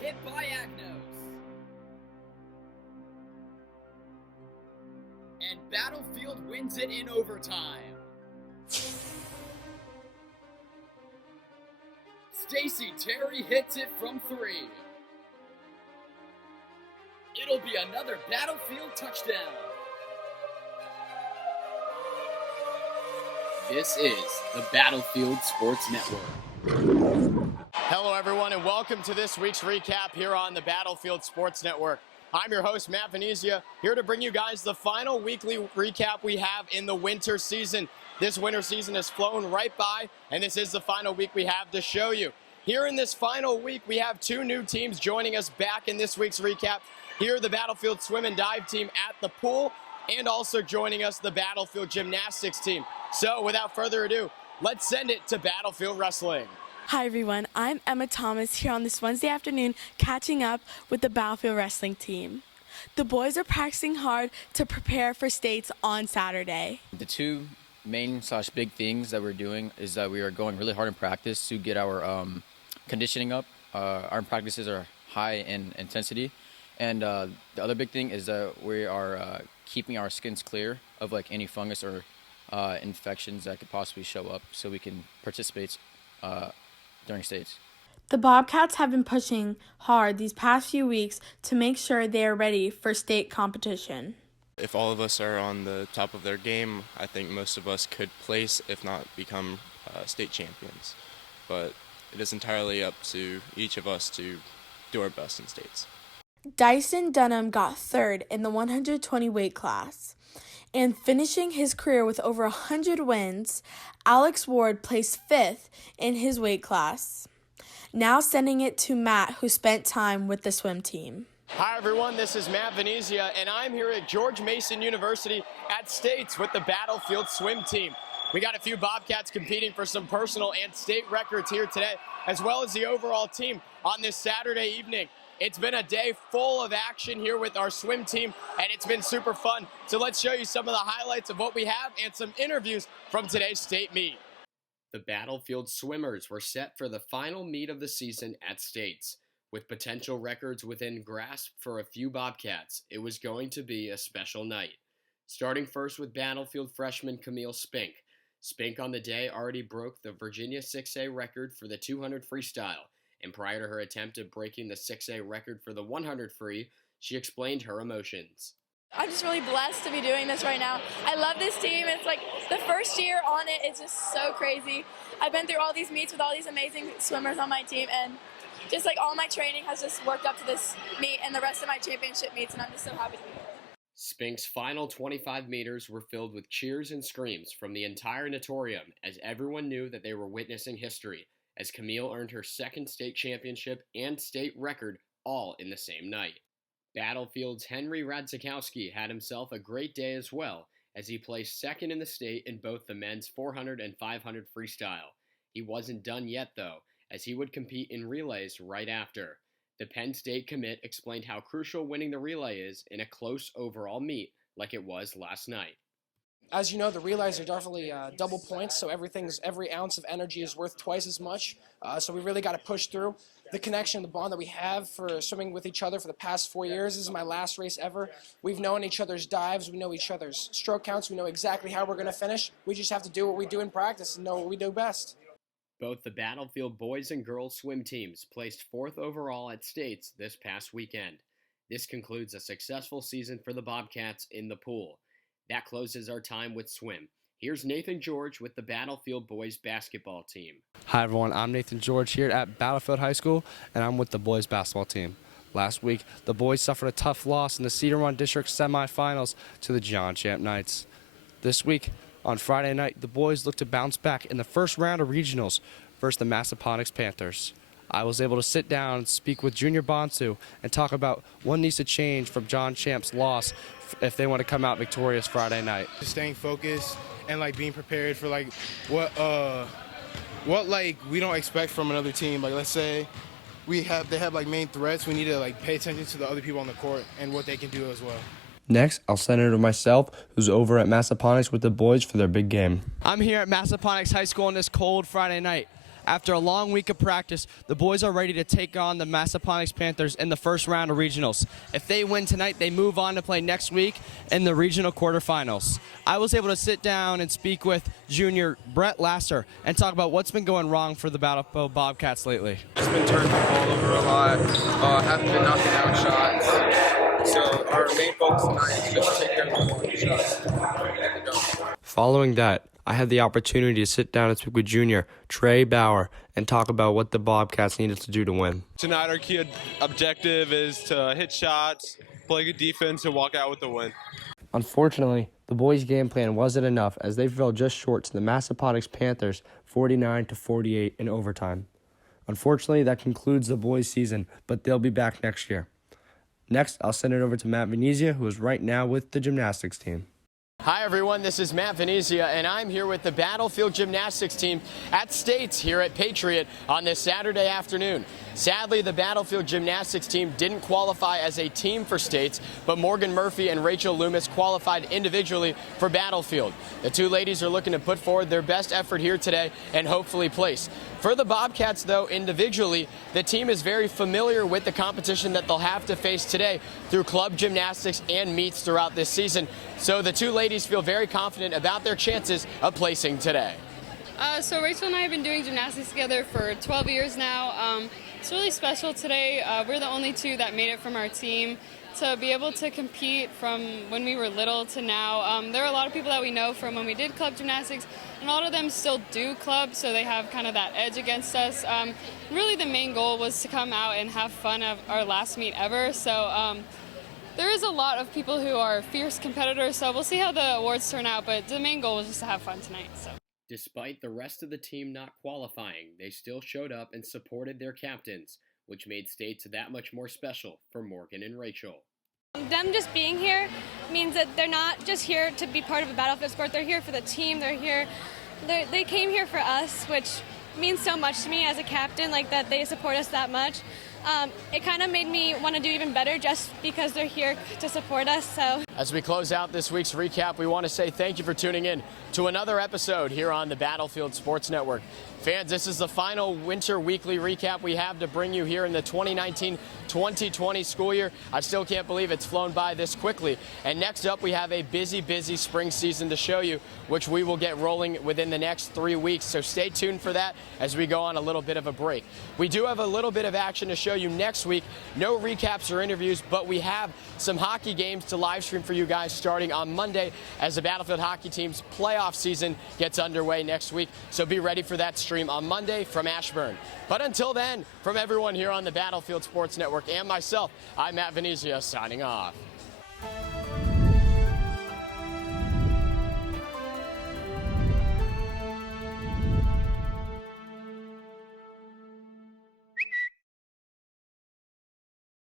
hit by Agnos. And Battlefield wins it in overtime. Stacey Terry hits it from 3. It'll be another Battlefield touchdown. This is the Battlefield Sports Network. Hello, everyone, and welcome to this week's recap here on the Battlefield Sports Network. I'm your host, Matt Venezia, here to bring you guys the final weekly recap we have in the winter season. This winter season has flown right by, and this is the final week we have to show you. Here in this final week, we have two new teams joining us back in this week's recap. Here, the Battlefield Swim and Dive team at the pool, and also joining us, the Battlefield Gymnastics team. So, without further ado, let's send it to Battlefield Wrestling. Hi everyone, I'm Emma Thomas here on this Wednesday afternoon catching up with the Battlefield Wrestling team. The boys are practicing hard to prepare for states on Saturday. The two main/big things that we're doing is that we are going really hard in practice to get our conditioning up. Our practices are high in intensity, and the other big thing is that we are keeping our skins clear of like any fungus or infections that could possibly show up so we can participate during states. The Bobcats have been pushing hard these past few weeks to make sure they are ready for state competition. If all of us are on the top of their game, I think most of us could place, if not become, state champions. But it is entirely up to each of us to do our best in states. Dyson Dunham got third in the 120 weight class. And finishing his career with over 100 wins, Alex Ward placed fifth in his weight class. Now sending it to Matt, who spent time with the swim team. Hi everyone, this is Matt Venezia, and I'm here at George Mason University at States with the Battlefield Swim team. We got a few Bobcats competing for some personal and state records here today, as well as the overall team on this Saturday evening. It's been a day full of action here with our swim team, and it's been super fun. So let's show you some of the highlights of what we have and some interviews from today's state meet. The Battlefield swimmers were set for the final meet of the season at States. With potential records within grasp for a few Bobcats, it was going to be a special night. Starting first with Battlefield freshman Camille Spink. Spink on the day already broke the Virginia 6A record for the 200 freestyle. And prior to her attempt at breaking the 6A record for the 100 free, she explained her emotions. I'm just really blessed to be doing this right now. I love this team. It's like the first year on it. It's just so crazy. I've been through all these meets with all these amazing swimmers on my team, and just like all my training has just worked up to this meet and the rest of my championship meets, and I'm just so happy to be here. Spink's final 25 meters were filled with cheers and screams from the entire Natorium as everyone knew that they were witnessing history, as Camille earned her second state championship and state record all in the same night. Battlefield's Henry Radzikowski had himself a great day as well, as he placed second in the state in both the men's 400 and 500 freestyle. He wasn't done yet though, as he would compete in relays right after. The Penn State commit explained how crucial winning the relay is in a close overall meet like it was last night. As you know, the relays are definitely double points, so every ounce of energy is worth twice as much. So we really got to push through. The connection, the bond that we have for swimming with each other for the past 4 years. This is my last race ever. We've known each other's dives. We know each other's stroke counts. We know exactly how we're going to finish. We just have to do what we do in practice and know what we do best. Both the Battlefield boys and girls swim teams placed fourth overall at states this past weekend. This concludes a successful season for the Bobcats in the pool. That closes our time with swim. Here's Nathan George with the Battlefield boys basketball team. Hi everyone, I'm Nathan George here at Battlefield High School, and I'm with the boys basketball team. Last week, the boys suffered a tough loss in the Cedar Run District semifinals to the John Champ Knights. This week, on Friday night, the boys look to bounce back in the first round of regionals versus the Massaponax Panthers. I was able to sit down and speak with Junior Bonsu and talk about what needs to change from John Champ's loss if they want to come out victorious Friday night. Just staying focused and being prepared for what we don't expect from another team. Let's say they have main threats. We need to pay attention to the other people on the court and what they can do as well. Next, I'll send it to myself, who's over at Massaponax with the boys for their big game. I'm here at Massaponax High School on this cold Friday night. After a long week of practice, the boys are ready to take on the Massaponax Panthers in the first round of regionals. If they win tonight, they move on to play next week in the regional quarterfinals. I was able to sit down and speak with junior Brett Lasser and talk about what's been going wrong for the Battlefield Bobcats lately. Just been turning the ball over a lot, haven't been knocking down shots. So our main focus tonight is just to take care of the quality shots at the dome. Following that, I had the opportunity to sit down and speak with junior Trey Bauer and talk about what the Bobcats needed to do to win. Tonight our key objective is to hit shots, play good defense, and walk out with the win. Unfortunately, the boys' game plan wasn't enough as they fell just short to the Massaponax Panthers 49-48 in overtime. Unfortunately, that concludes the boys' season, but they'll be back next year. Next, I'll send it over to Matt Venezia, who is right now with the gymnastics team. Hi everyone, this is Matt Venezia, and I'm here with the Battlefield Gymnastics team at States here at Patriot on this Saturday afternoon. Sadly, the Battlefield Gymnastics team didn't qualify as a team for States, but Morgan Murphy and Rachel Loomis qualified individually for Battlefield. The two ladies are looking to put forward their best effort here today and hopefully place. For the Bobcats, though, individually, the team is very familiar with the competition that they'll have to face today through club gymnastics and meets throughout this season. So the two ladies feel very confident about their chances of placing today. So Rachel and I have been doing gymnastics together for 12 years now. It's really special today. We're the only two that made it from our team. To be able to compete from when we were little to now. There are a lot of people that we know from when we did club gymnastics, and a lot of them still do club, so they have kind of that edge against us. Really the main goal was to come out and have fun at our last meet ever. So there is a lot of people who are fierce competitors, so we'll see how the awards turn out, but the main goal was just to have fun tonight. So. Despite the rest of the team not qualifying, they still showed up and supported their captains, which made States that much more special for Morgan and Rachel. Them just being here means that they're not just here to be part of a Battlefield sport. They're here for the team. They came here for us, which means so much to me as a captain, like that they support us that much. It kind of made me want to do even better just because they're here to support us. So, as we close out this week's recap, we want to say thank you for tuning in to another episode here on the Battlefield Sports Network. Fans, this is the final winter weekly recap we have to bring you here in the 2019-2020 school year. I still can't believe it's flown by this quickly. And next up, we have a busy spring season to show you, which we will get rolling within the next 3 weeks. So stay tuned for that as we go on a little bit of a break. We do have a little bit of action to show you next week. No recaps or interviews, but we have some hockey games to live stream for you guys starting on Monday as the Battlefield hockey team's playoff season gets underway next week. So be ready for that stream on Monday from Ashburn. But until then, from everyone here on the Battlefield Sports Network and myself, I'm Matt Venezia signing off.